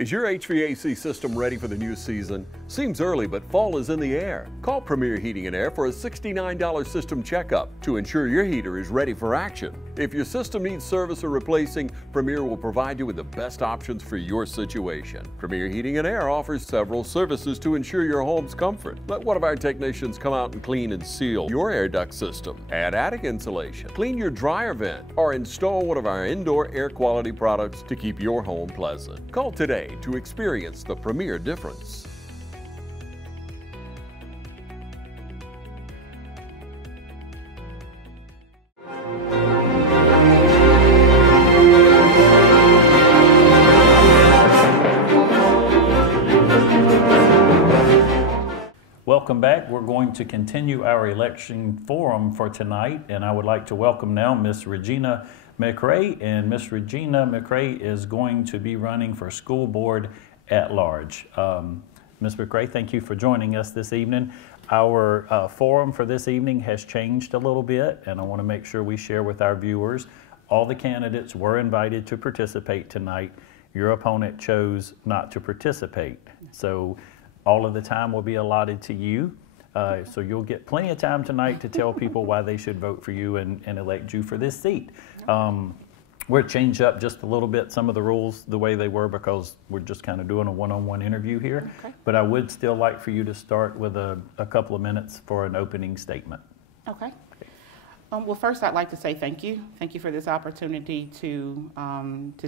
Is your HVAC system ready for the new season? Seems early, but fall is in the air. Call Premier Heating and Air for a $69 system checkup to ensure your heater is ready for action. If your system needs service or replacing, Premier will provide you with the best options for your situation. Premier Heating and Air offers several services to ensure your home's comfort. Let one of our technicians come out and clean and seal your air duct system, add attic insulation, clean your dryer vent, or install one of our indoor air quality products to keep your home pleasant. Call today to experience the Premier difference. Welcome back. We're going to continue our election forum for tonight, and I would like to welcome now Miss Regina McRae, and Miss Regina McRae is going to be running for school board at large. Ms. McRae, thank you for joining us this evening. Our forum for this evening has changed a little bit, and I want to make sure we share with our viewers. All the candidates were invited to participate tonight. Your opponent chose not to participate. So all of the time will be allotted to you. So you'll get plenty of time tonight to tell people why they should vote for you and elect you for this seat. We'll change up just a little bit some of the rules the way they were because we're just kind of doing a one-on-one interview here. Okay. But I would still like for you to start with a couple of minutes for an opening statement. Okay. Well, first I'd like to say thank you. Thank you for this opportunity to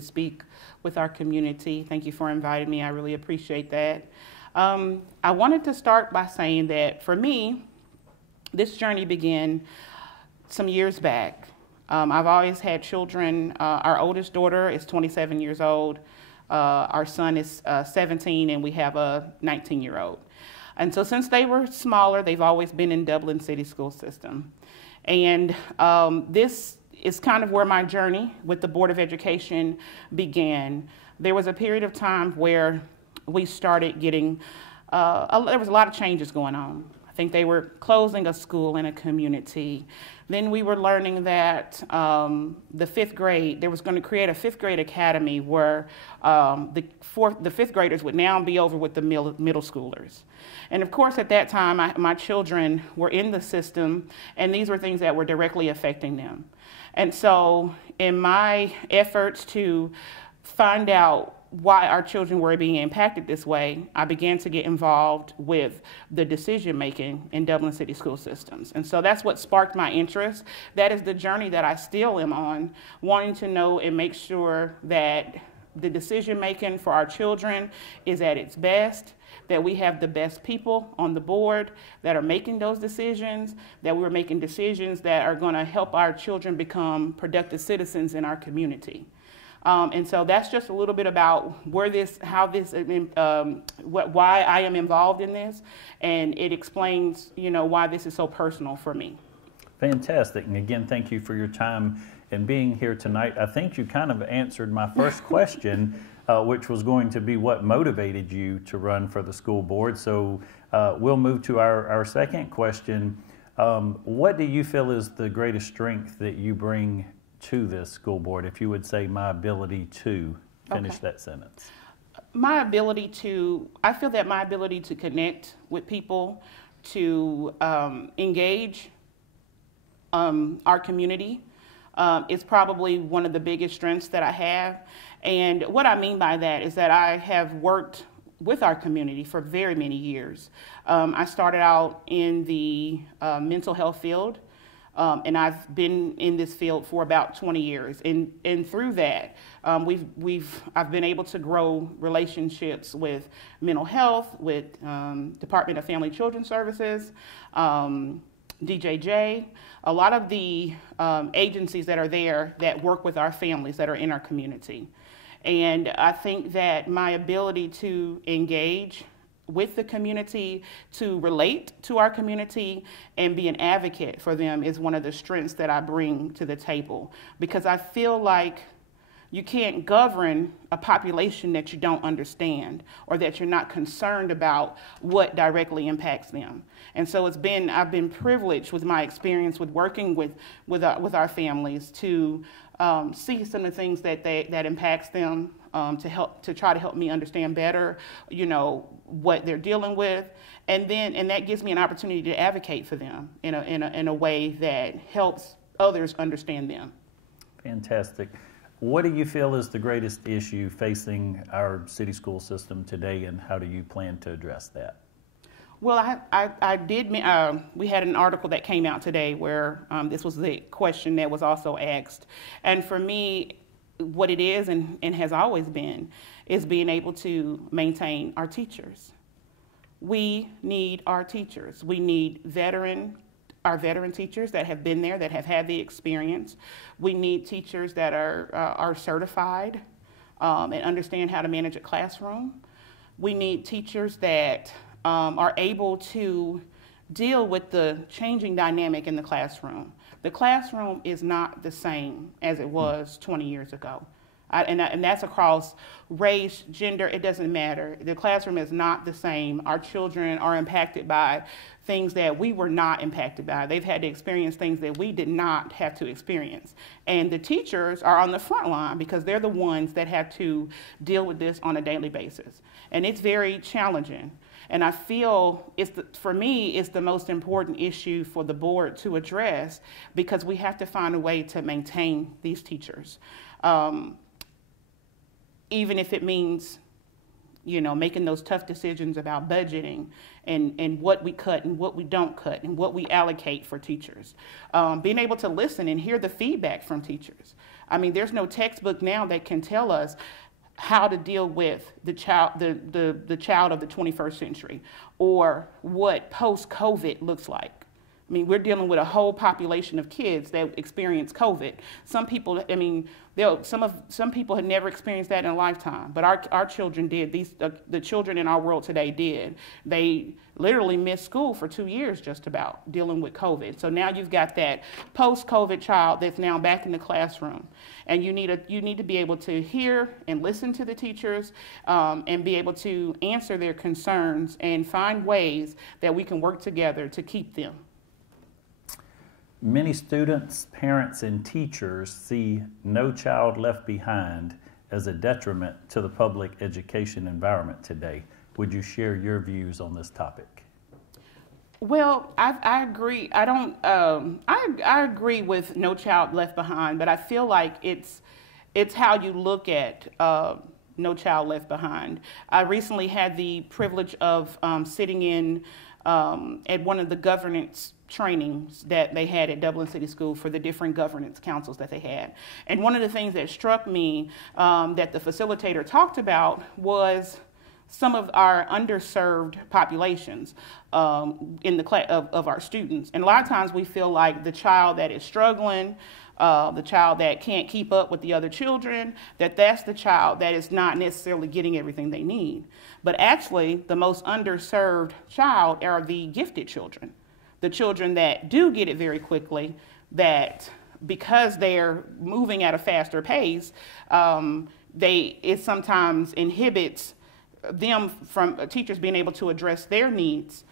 speak with our community. Thank you for inviting me. I really appreciate that. I wanted to start by saying that for me, this journey began some years back. I've always had children. Our oldest daughter is 27 years old. Our son is 17, and we have a 19-year-old. And so since they were smaller, they've always been in Dublin City School System. And this is kind of where my journey with the Board of Education began. There was a period of time where we started getting, there was a lot of changes going on. I think they were closing a school in a community. Then we were learning that the fifth grade, they was going to create a fifth grade academy where the fifth graders would now be over with the middle schoolers. And of course, at that time, my children were in the system, and these were things that were directly affecting them. And so in my efforts to find out why our children were being impacted this way, I began to get involved with the decision making in Dublin City School Systems. And so that's what sparked my interest. That is the journey that I still am on, wanting to know and make sure that the decision making for our children is at its best, that we have the best people on the board that are making those decisions, that we're making decisions that are going to help our children become productive citizens in our community. And so that's just a little bit about where this, how this, why I am involved in this, and it explains, you know, why this is so personal for me. Fantastic, and again, thank you for your time and being here tonight. I think you kind of answered my first question, which was going to be what motivated you to run for the school board. So we'll move to our second question. What do you feel is the greatest strength that you bring to this school board, if you would say my ability to finish that sentence? My ability to, I feel that my ability to connect with people, to engage our community is probably one of the biggest strengths that I have. And what I mean by that is that I have worked with our community for very many years. I started out in the mental health field. And I've been in this field for about 20 years. And through that, I've been able to grow relationships with mental health, with Department of Family and Children Services, DJJ, a lot of the agencies that are there that work with our families that are in our community. And I think that my ability to engage with the community, to relate to our community and be an advocate for them is one of the strengths that I bring to the table, because I feel like you can't govern a population that you don't understand or that you're not concerned about what directly impacts them. And so I've been privileged with my experience with working with our families to see some of the things that impacts them to try to help me understand better, you know, what they're dealing with, and that gives me an opportunity to advocate for them in a way that helps others understand them. Fantastic. What do you feel is the greatest issue facing our city school system today, and how do you plan to address that? Well, we had an article that came out today where this was the question that was also asked. And for me, what it is and has always been is being able to maintain our teachers. We need our teachers. We need our veteran teachers that have been there, that have had the experience. We need teachers that are certified and understand how to manage a classroom. We need teachers that are able to deal with the changing dynamic in the classroom. The classroom is not the same as it was 20 years ago. And that's across race, gender, it doesn't matter. The classroom is not the same. Our children are impacted by things that we were not impacted by. They've had to experience things that we did not have to experience. And the teachers are on the front line because they're the ones that have to deal with this on a daily basis. And it's very challenging. And I feel, for me, it's the most important issue for the board to address, because we have to find a way to maintain these teachers. Even if it means, you know, making those tough decisions about budgeting and what we cut and what we don't cut and what we allocate for teachers. Being able to listen and hear the feedback from teachers. I mean, there's no textbook now that can tell us how to deal with the child of the 21st century, or what post-COVID looks like. I mean, we're dealing with a whole population of kids that experience COVID. Some people, I mean, some people had never experienced that in a lifetime, but our children did. The children in our world today did. They literally missed school for 2 years just about, dealing with COVID. So now you've got that post-COVID child that's now back in the classroom, and you need to be able to hear and listen to the teachers, and be able to answer their concerns and find ways that we can work together to keep them. Many students, parents, and teachers see No Child Left Behind as a detriment to the public education environment today. Would you share your views on this topic? Well, I agree. I agree with No Child Left Behind, but I feel like it's how you look at No Child Left Behind. I recently had the privilege of sitting in at one of the governance trainings that they had at Dublin City School for the different governance councils that they had. And one of the things that struck me that the facilitator talked about was some of our underserved populations in the class of our students. And a lot of times we feel like the child that is struggling, the child that can't keep up with the other children, that's the child that is not necessarily getting everything they need. But actually, the most underserved child are the gifted children. The children that do get it very quickly, that because they're moving at a faster pace, it sometimes inhibits them from teachers being able to address their needs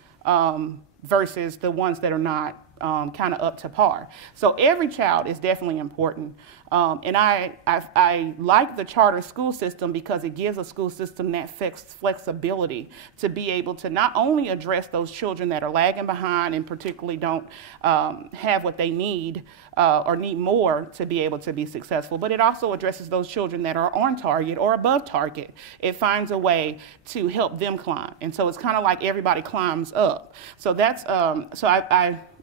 versus the ones that are not kind of up to par. So every child is definitely important. And I like the charter school system because it gives a school system that flexibility to be able to not only address those children that are lagging behind and particularly don't have what they need or need more to be able to be successful, but it also addresses those children that are on target or above target. It finds a way to help them climb. And so it's kind of like everybody climbs up. So that's,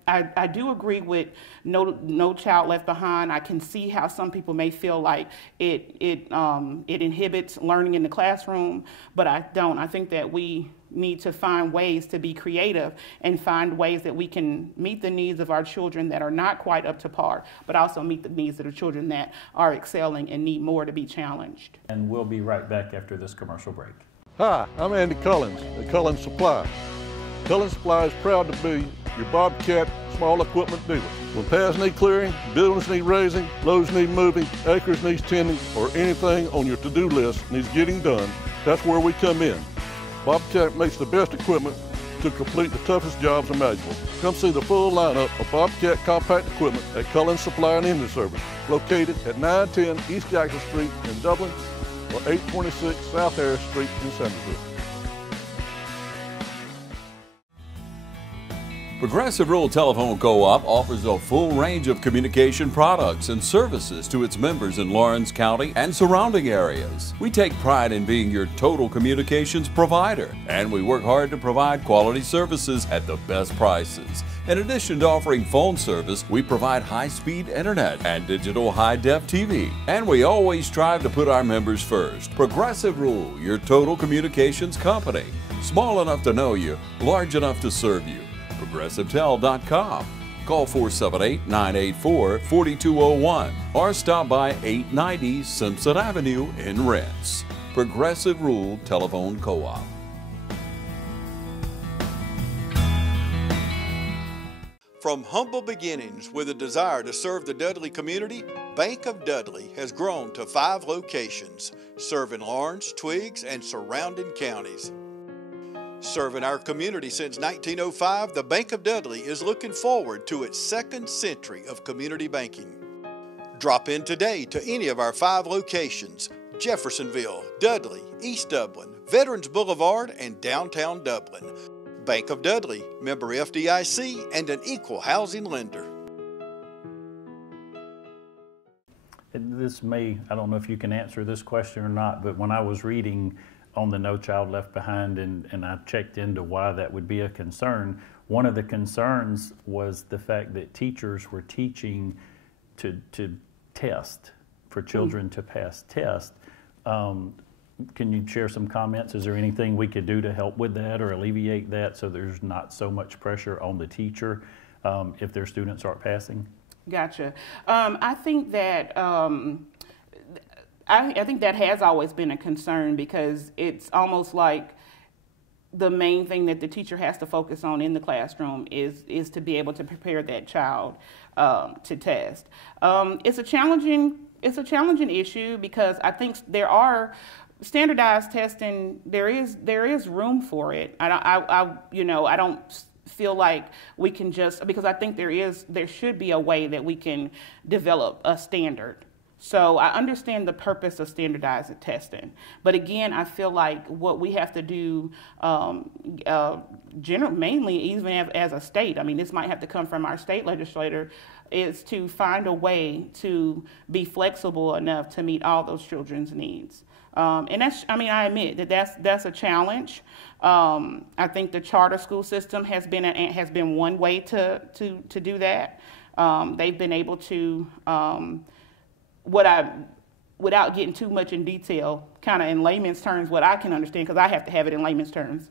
I do agree with no Child Left Behind. I can see how some people may feel like it inhibits learning in the classroom, but I don't. I think that we need to find ways to be creative and find ways that we can meet the needs of our children that are not quite up to par, but also meet the needs of the children that are excelling and need more to be challenged. And we'll be right back after this commercial break. Hi, I'm Andy Cullins at Cullins Supply. Cullins Supply is proud to be your Bobcat small equipment dealer. When paths need clearing, buildings need raising, loads need moving, acres needs tending, or anything on your to-do list needs getting done, that's where we come in. Bobcat makes the best equipment to complete the toughest jobs imaginable. Come see the full lineup of Bobcat compact equipment at Cullins Supply and Engine Service, located at 910 East Jackson Street in Dublin, or 826 South Harris Street in Centerville. Progressive Rural Telephone Co-op offers a full range of communication products and services to its members in Lawrence County and surrounding areas. We take pride in being your total communications provider, and we work hard to provide quality services at the best prices. In addition to offering phone service, we provide high-speed internet and digital high-def TV. And we always strive to put our members first. Progressive Rural, your total communications company. Small enough to know you, large enough to serve you. ProgressiveTel.com. Call 478-984-4201 or stop by 890 Simpson Avenue in Rents. Progressive Rural Telephone Co-op. From humble beginnings with a desire to serve the Dudley community, Bank of Dudley has grown to 5 locations, serving Lawrence, Twiggs, and surrounding counties. Serving our community since 1905, the Bank of Dudley is looking forward to its 2nd century of community banking. Drop in today to any of our 5 locations: Jeffersonville, Dudley, East Dublin, Veterans Boulevard, and downtown Dublin. Bank of Dudley, member FDIC, and an equal housing lender. This may, I don't know if you can answer this question or not, but when I was reading on the No Child Left Behind and I checked into why that would be a concern, one of the concerns was the fact that teachers were teaching to test, for children to pass tests. Can you share some comments? Is there anything we could do to help with that or alleviate that so there's not so much pressure on the teacher if their students aren't passing? Gotcha. I think that I think that has always been a concern, because it's almost like the main thing that the teacher has to focus on in the classroom is to be able to prepare that child to test. It's a challenging issue, because I think there are standardized testing. There is room for it. I don't feel like we can just, because I think there should be a way that we can develop a standard. So I understand the purpose of standardized testing, but again, I feel like what we have to do, mainly even as a state, I mean, this might have to come from our state legislator, is to find a way to be flexible enough to meet all those children's needs. And that's, I mean, I admit that's a challenge. I think the charter school system has been one way to do that. They've been able to, without getting too much in detail, kind of in layman's terms, what I can understand, because I have to have it in layman's terms,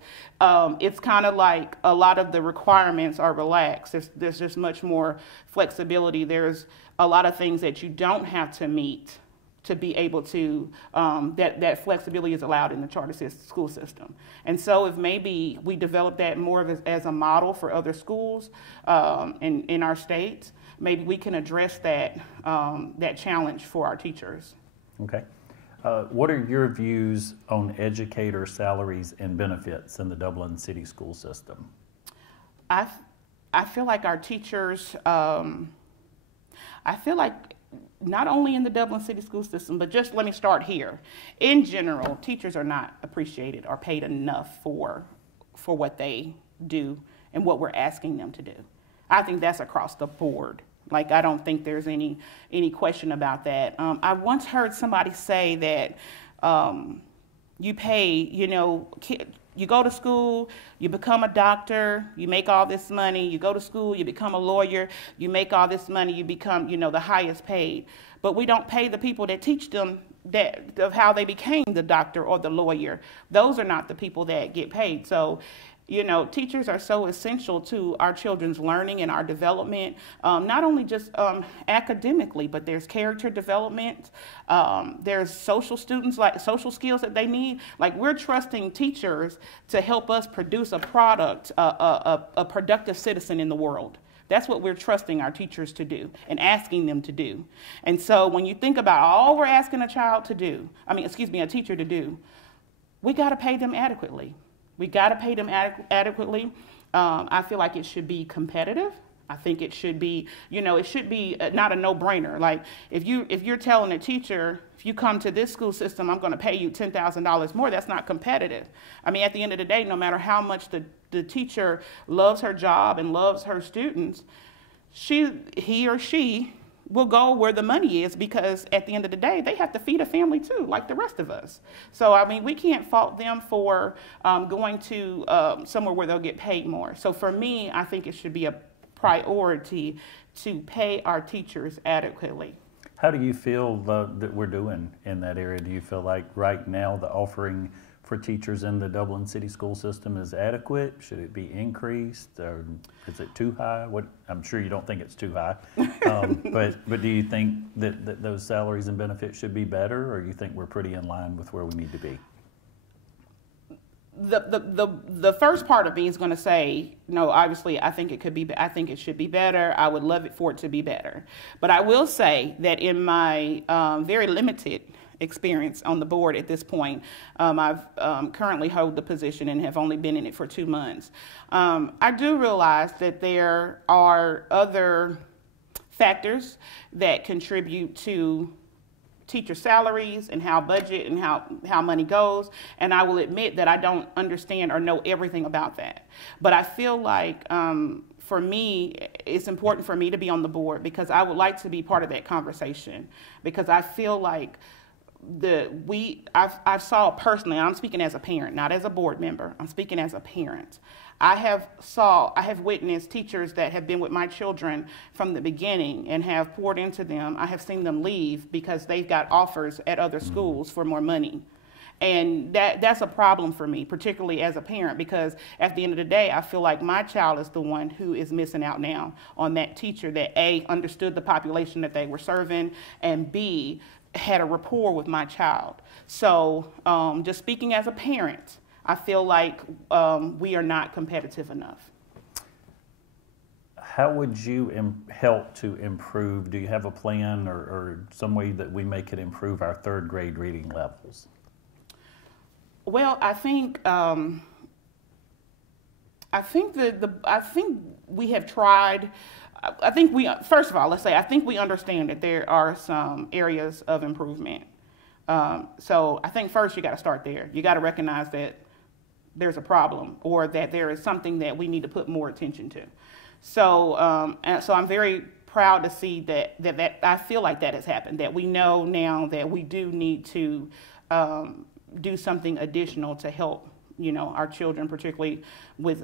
it's kind of like a lot of the requirements are relaxed. There's just much more flexibility. There's a lot of things that you don't have to meet to be able to, that flexibility is allowed in the charter school system. And so if maybe we develop that more as a model for other schools in our state, maybe we can address that challenge for our teachers. Okay. What are your views on educator salaries and benefits in the Dublin City School System? I feel like our teachers, I feel like not only in the Dublin City School System, but just let me start here. In general, teachers are not appreciated or paid enough for what they do and what we're asking them to do. I think that's across the board. Like, I don't think there's any question about that. I once heard somebody say that you pay, you go to school, you become a doctor, you make all this money, you go to school, you become a lawyer, you make all this money, you become, the highest paid. But we don't pay the people that teach them of how they became the doctor or the lawyer. Those are not the people that get paid. So, teachers are so essential to our children's learning and our development, not only just academically, but there's character development, there's social skills that they need. Like, we're trusting teachers to help us produce a product, a productive citizen in the world. That's what we're trusting our teachers to do and asking them to do. And so when you think about all we're asking a teacher to do, we got to pay them adequately. We got to pay them adequately. I feel like it should be competitive. I think it should be, it should be not a no-brainer. Like if you're telling a teacher, if you come to this school system, I'm going to pay you $10,000 more, that's not competitive. I mean, at the end of the day, no matter how much the teacher loves her job and loves her students, he or she will go where the money is, because at the end of the day, they have to feed a family too, like the rest of us. So, I mean, we can't fault them for going to somewhere where they'll get paid more. So for me, I think it should be a priority to pay our teachers adequately. How do you feel that we're doing in that area? Do you feel like right now the offering for teachers in the Dublin City School System is adequate? Should it be increased, or is it too high? I'm sure you don't think it's too high, but do you think that those salaries and benefits should be better, or you think we're pretty in line with where we need to be? The first part of me is going to say, no, obviously I think it should be better. I would love it for it to be better. But I will say that in my very limited experience on the board at this point, I've currently hold the position and have only been in it for 2 months. I do realize that there are other factors that contribute to teacher salaries and how budget and how money goes, and I will admit that I don't understand or know everything about that. But I feel like for me, it's important for me to be on the board, because I would like to be part of that conversation, because I feel like I saw personally, I'm speaking as a parent, not as a board member, I'm speaking as a parent. I have witnessed teachers that have been with my children from the beginning and have poured into them. I have seen them leave because they've got offers at other schools for more money. And that's a problem for me, particularly as a parent, because at the end of the day, I feel like my child is the one who is missing out now on that teacher that A, understood the population that they were serving, and B, had a rapport with my child. So just speaking as a parent, I feel like we are not competitive enough. How would you help to improve? Do you have a plan or some way that we may could improve our third grade reading levels? Well, I think we have tried. First of all, let's say I think we understand that there are some areas of improvement. So I think first you got to start there. You got to recognize that there's a problem, or that there is something that we need to put more attention to. So I'm very proud to see that I feel like that has happened, that we know now that we do need to do something additional to help, our children, particularly with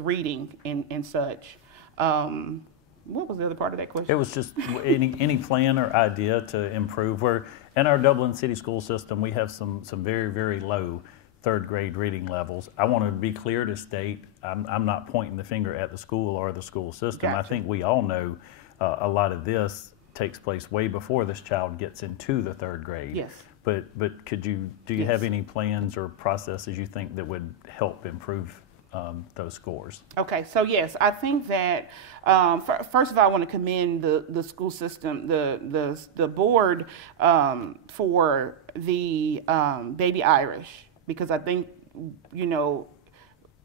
reading and such. What was the other part of that question? It was just any plan or idea to improve. Where in our Dublin City School System, we have some very, very low third grade reading levels. I want to be clear to state, I'm not pointing the finger at the school or the school system. Gotcha. I think we all know a lot of this takes place way before this child gets into the third grade. Yes. But do you have any plans or processes you think that would help improve those scores? Okay, so yes, I think that first of all, I want to commend the school system, the board for the Baby Irish, because I think,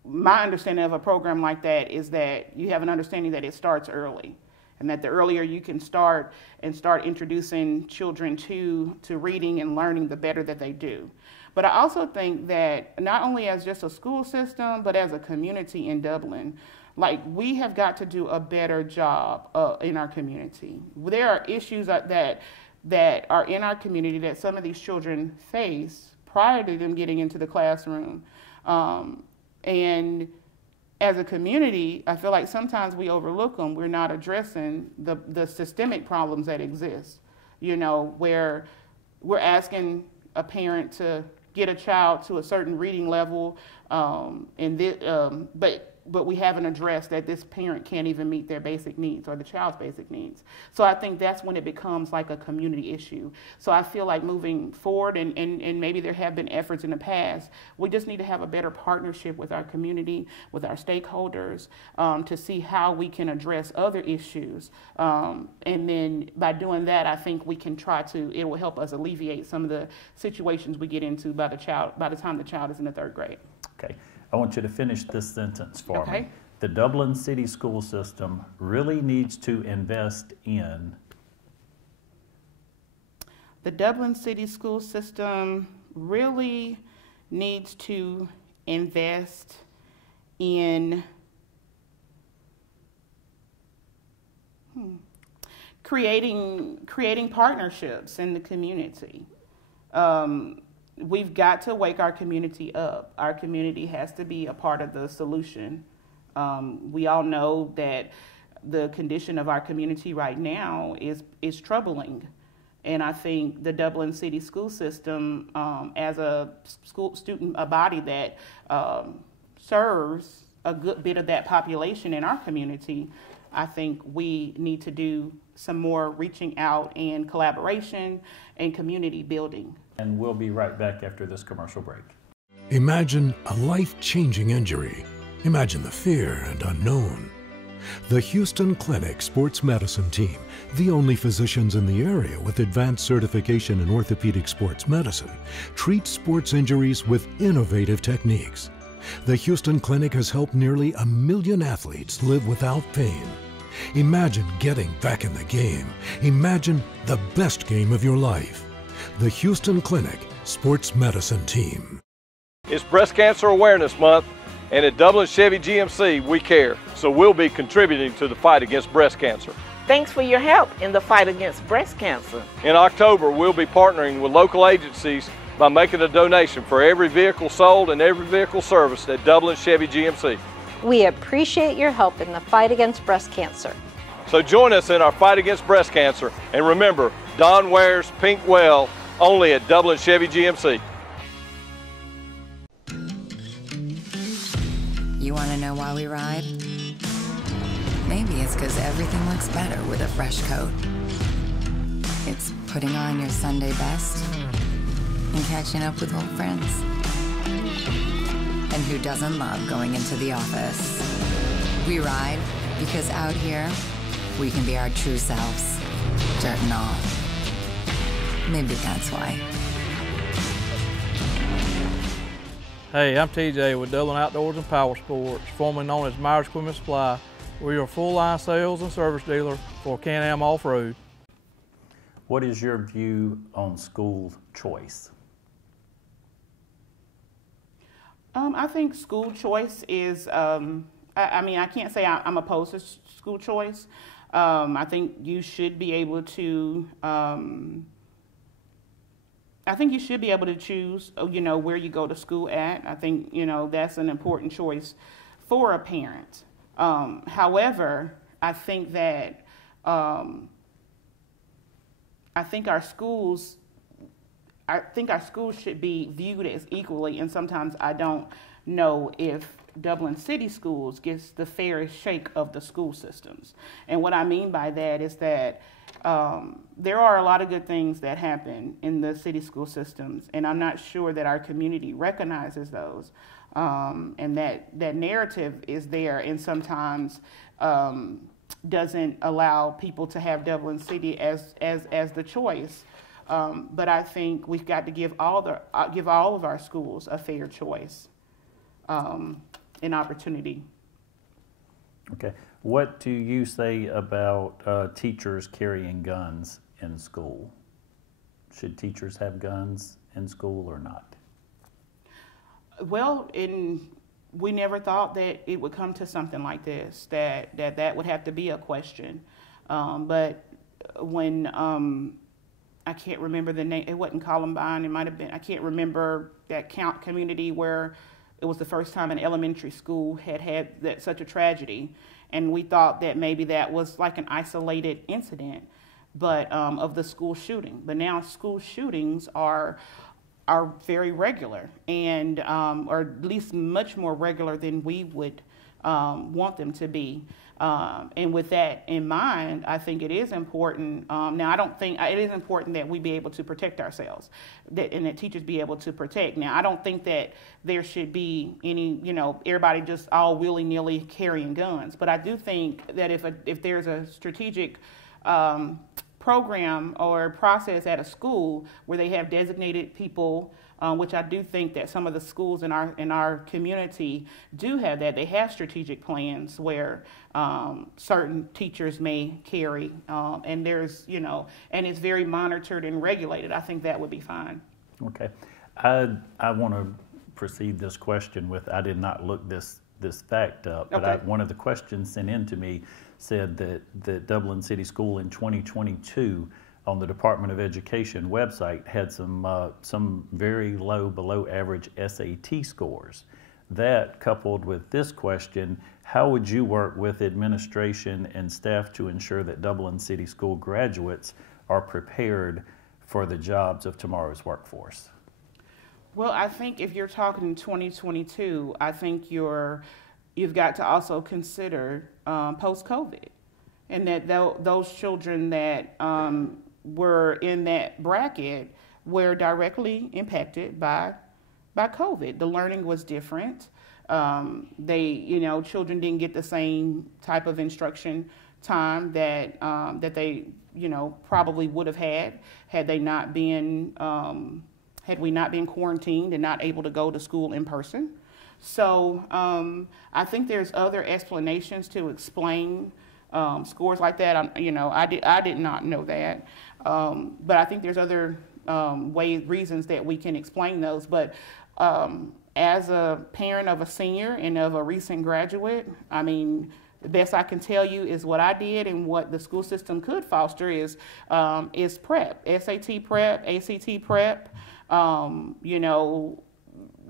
my understanding of a program like that is that you have an understanding that it starts early, and that the earlier you can start introducing children to reading and learning, the better that they do. But I also think that not only as just a school system, but as a community in Dublin, like, we have got to do a better job in our community. There are issues that are in our community that some of these children face prior to them getting into the classroom. And as a community, I feel like sometimes we overlook them. We're not addressing the systemic problems that exist, where we're asking a parent to get a child to a certain reading level, but we haven't addressed that this parent can't even meet their basic needs or the child's basic needs. So I think that's when it becomes like a community issue. So I feel like moving forward, and maybe there have been efforts in the past, we just need to have a better partnership with our community, with our stakeholders, to see how we can address other issues. And then by doing that, I think we can it will help us alleviate some of the situations we get into by the time the child is in the third grade. Okay. I want you to finish this sentence for me. the Dublin City School System really needs to invest in? The Dublin City School System really needs to invest in creating partnerships in the community. We've got to wake our community up. Our community has to be a part of the solution. We all know that the condition of our community right now is troubling. And I think the Dublin City School System, as a a body that serves a good bit of that population in our community, I think we need to do some more reaching out and collaboration and community building. And we'll be right back after this commercial break. Imagine a life-changing injury. Imagine the fear and unknown. The Houston Clinic Sports Medicine Team, the only physicians in the area with advanced certification in orthopedic sports medicine, treats sports injuries with innovative techniques. The Houston Clinic has helped nearly 1 million athletes live without pain. Imagine getting back in the game. Imagine the best game of your life. The Houston Clinic Sports Medicine Team. It's Breast Cancer Awareness Month, and at Dublin Chevy GMC, we care. So we'll be contributing to the fight against breast cancer. Thanks for your help in the fight against breast cancer. In October, we'll be partnering with local agencies by making a donation for every vehicle sold and every vehicle serviced at Dublin Chevy GMC. We appreciate your help in the fight against breast cancer. So join us in our fight against breast cancer, and remember, Don wears pink well only at Dublin Chevy GMC. You want to know why we ride? Maybe it's because everything looks better with a fresh coat. It's putting on your Sunday best and catching up with old friends. And who doesn't love going into the office? We ride because out here, we can be our true selves, dirt and all. Maybe that's why. Hey, I'm TJ with Dublin Outdoors and Power Sports, formerly known as Myers Equipment Supply. We are a full-line sales and service dealer for Can-Am Off-Road. What is your view on school choice? I think school choice is, I mean, I can't say I'm opposed to school choice. I think you should be able to, choose, you know, where you go to school at. I think, you know, that's an important choice for a parent. However, I think that, I think our schools should be viewed as equally, and sometimes I don't know if Dublin City Schools gets the fairest shake of the school systems. And what I mean by that is that there are a lot of good things that happen in the city school systems, and I'm not sure that our community recognizes those. And that narrative is there, and sometimes doesn't allow people to have Dublin City as the choice. But I think we've got to give all of our schools a fair choice and opportunity. Okay. What do you say about teachers carrying guns in school? Should teachers have guns in school or not? Well, we never thought that it would come to something like this, that would have to be a question. But when I can't remember the name, it wasn't Columbine, it might have been, I can't remember that community where it was the first time an elementary school had such a tragedy. And we thought that maybe that was like an isolated incident, but of the school shooting. But now school shootings are very regular, and or at least much more regular than we would want them to be. And with that in mind, I think it is important. Now, I don't think it is important that we be able to protect ourselves, and that teachers be able to protect. Now, I don't think that there should be any, everybody just all willy-nilly carrying guns. But I do think that if there's a strategic program or process at a school where they have designated people which I do think that some of the schools in our community do have that. They have strategic plans where certain teachers may carry, and there's, you know, and it's very monitored and regulated. I think that would be fine. Okay. I want to proceed this question with, I did not look this fact up, but Okay. one of the questions sent in to me said that Dublin City School in 2022 on the Department of Education website had some very low, below average SAT scores. That, coupled with this question, how would you work with administration and staff to ensure that Dublin City School graduates are prepared for the jobs of tomorrow's workforce? Well, I think if you're talking 2022, I think you've got to also consider post-COVID, and that those children that were in that bracket were directly impacted by COVID. The learning was different. Children didn't get the same type of instruction time that they, probably would have had they not been had we not been quarantined and not able to go to school in person. So I think there's other explanations to explain scores like that. I did not know that, but I think there's other reasons that we can explain those. But as a parent of a senior and of a recent graduate, I mean, the best I can tell you is what I did, and what the school system could foster is prep, SAT prep, ACT prep.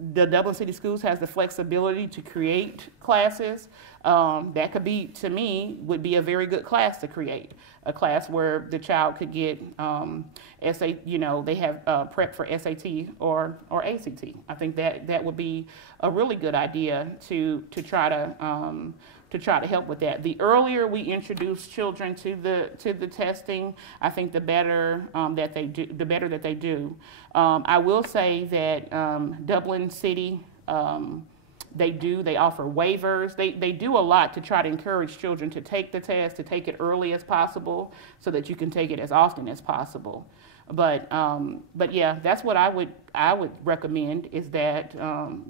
The Dublin City Schools has the flexibility to create classes. That could be, to me, would be a very good class to create. A class where the child could get they have prep for SAT or ACT. I think that would be a really good idea to try to help with that. The earlier we introduce children to the testing, I think the better that they do. The better that they do. I will say that Dublin City, they offer waivers. They do a lot to try to encourage children to take the test, to take it early as possible, so that you can take it as often as possible. But yeah, that's what I would recommend, is that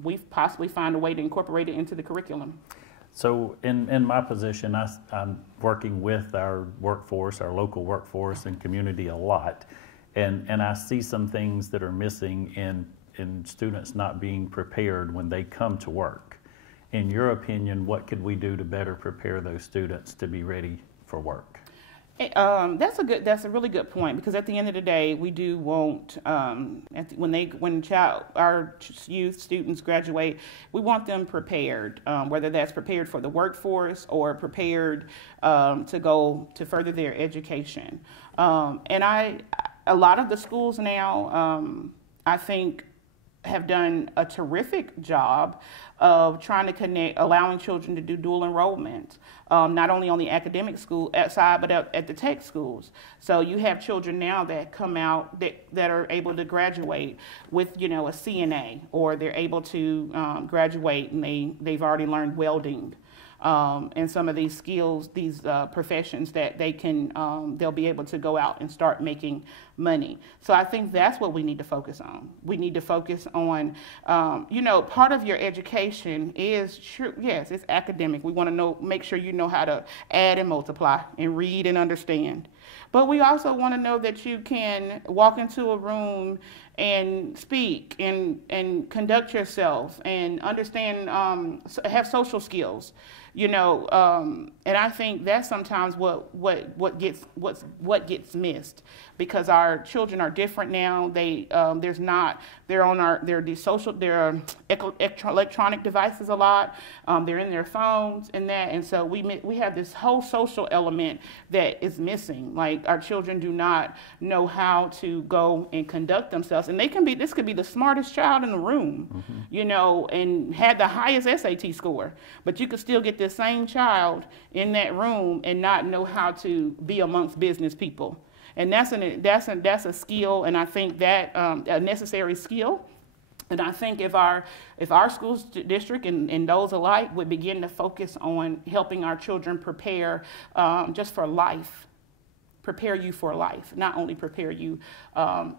we possibly find a way to incorporate it into the curriculum. So in my position, I'm working with our workforce, our local workforce and community a lot, and I see some things that are missing in students not being prepared when they come to work. In your opinion, what could we do to better prepare those students to be ready for work? That's a really good point, because at the end of the day, we do want when our youth students graduate, we want them prepared, whether that's prepared for the workforce or prepared to go to further their education. And a lot of the schools now, I think, have done a terrific job of trying to connect, allowing children to do dual enrollment, not only on the academic school side, but at the tech schools. So you have children now that come out that are able to graduate with, a CNA, or they're able to graduate and they've already learned welding. And some of these skills, these professions that they'll be able to go out and start making money. So I think that's what we need to focus on. We need to focus on, part of your education is true. Yes, it's academic. We want to make sure you know how to add and multiply and read and understand. But we also want to know that you can walk into a room and speak and conduct yourself and understand, have social skills, and I think that's sometimes what gets missed, because our children are different now. They're on their electronic devices a lot. They're in their phones and so we have this whole social element that is missing. Like, our children do not know how to go and conduct themselves, and this could be the smartest child in the room, and had the highest SAT score, but you could still get this same child in that room and not know how to be amongst business people. And that's a skill, and I think that a necessary skill. And I think if our school district and those alike would begin to focus on helping our children prepare just for life, prepare you for life, not only prepare you,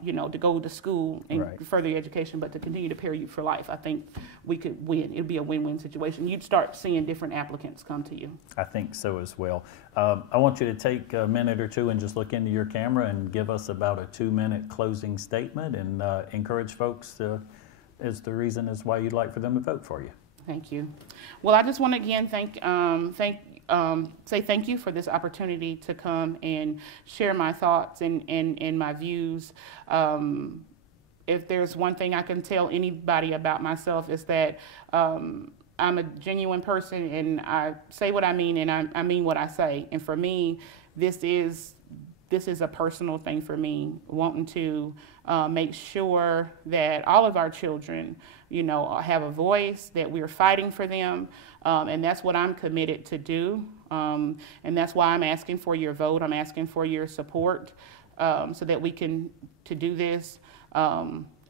you know, to go to school and further your education, but to continue to prepare you for life. I think we could win. It'd be a win-win situation. You'd start seeing different applicants come to you. I think so as well. I want you to take a minute or two and just look into your camera and give us about a 2-minute closing statement and encourage folks to, as the reason is why you'd like for them to vote for you. Thank you. Well, I just want to again say thank you for this opportunity to come and share my thoughts and my views. If there's one thing I can tell anybody about myself is that I'm a genuine person, and I say what I mean, and I mean what I say. And for me, this is a personal thing for me, wanting to make sure that all of our children, you know, have a voice, that we're fighting for them, and that's what I'm committed to do. And that's why I'm asking for your vote. I'm asking for your support so that we can do this.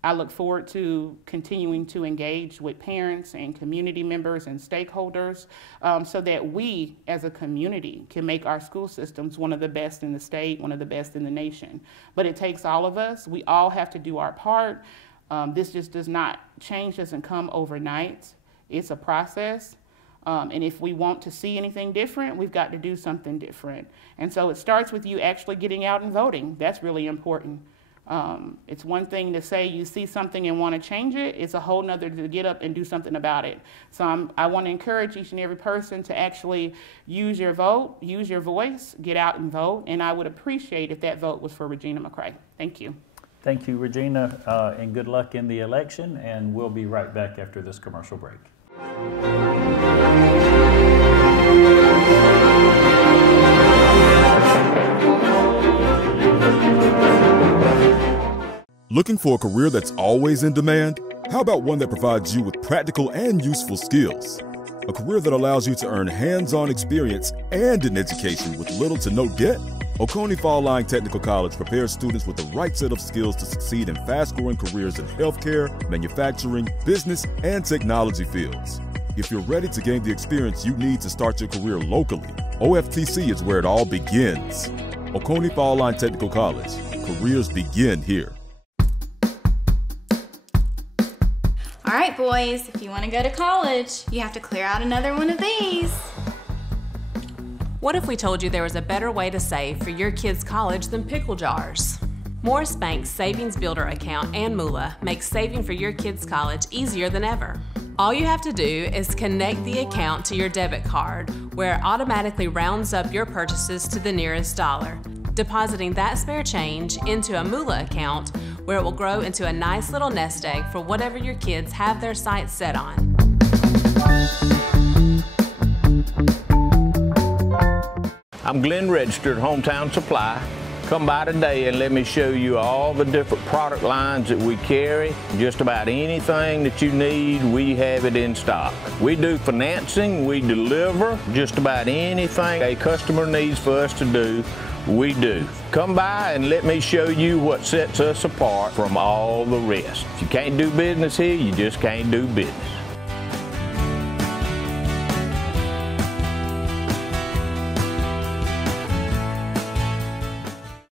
I look forward to continuing to engage with parents and community members and stakeholders so that we as a community can make our school systems one of the best in the state, one of the best in the nation. But it takes all of us. We all have to do our part. This just does not change, doesn't come overnight. It's a process. And if we want to see anything different, we've got to do something different. And so it starts with you actually getting out and voting. That's really important. It's one thing to say you see something and want to change it. It's a whole nother to get up and do something about it. So I want to encourage each and every person to actually use your vote, use your voice, get out and vote. And I would appreciate if that vote was for Regina McCray. Thank you. Thank you, Regina, and good luck in the election. And we'll be right back after this commercial break. Looking for a career that's always in demand? How about one that provides you with practical and useful skills? A career that allows you to earn hands-on experience and an education with little to no debt? Oconee Fall Line Technical College prepares students with the right set of skills to succeed in fast-growing careers in healthcare, manufacturing, business, and technology fields. If you're ready to gain the experience you need to start your career locally, OFTC is where it all begins. Oconee Fall Line Technical College. Careers begin here. All right, boys, if you want to go to college, you have to clear out another one of these. What if we told you there was a better way to save for your kids' college than pickle jars? Morris Bank's Savings Builder account and moolah makes saving for your kids' college easier than ever. All you have to do is connect the account to your debit card, where it automatically rounds up your purchases to the nearest dollar, depositing that spare change into a moolah account where it will grow into a nice little nest egg for whatever your kids have their sights set on. I'm Glenn Registered, Hometown Supply. Come by today and let me show you all the different product lines that we carry. Just about anything that you need, we have it in stock. We do financing, we deliver just about anything a customer needs for us to do, we do. Come by and let me show you what sets us apart from all the rest. If you can't do business here, you just can't do business.